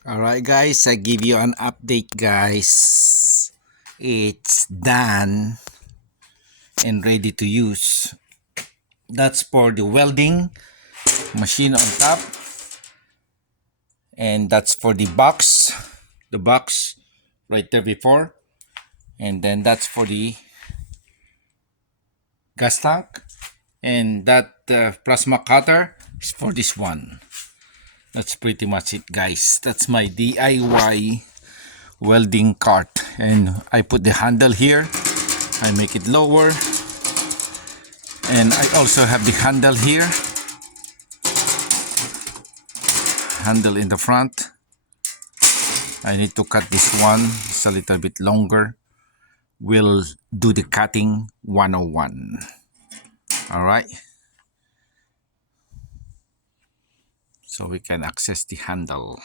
Alright guys, I give you an update guys. It's done and ready to use. That's for the welding machine on top, and that's for the box right there before, and then that's for the gas tank, and that plasma cutter is for this one. That's pretty much it guys. That's my DIY welding cart, and I put the handle here. I make it lower, and I also have the handle here, handle in the front. I need to cut this one. It's a little bit longer. We'll do the cutting 101. All right, so we can access the handle.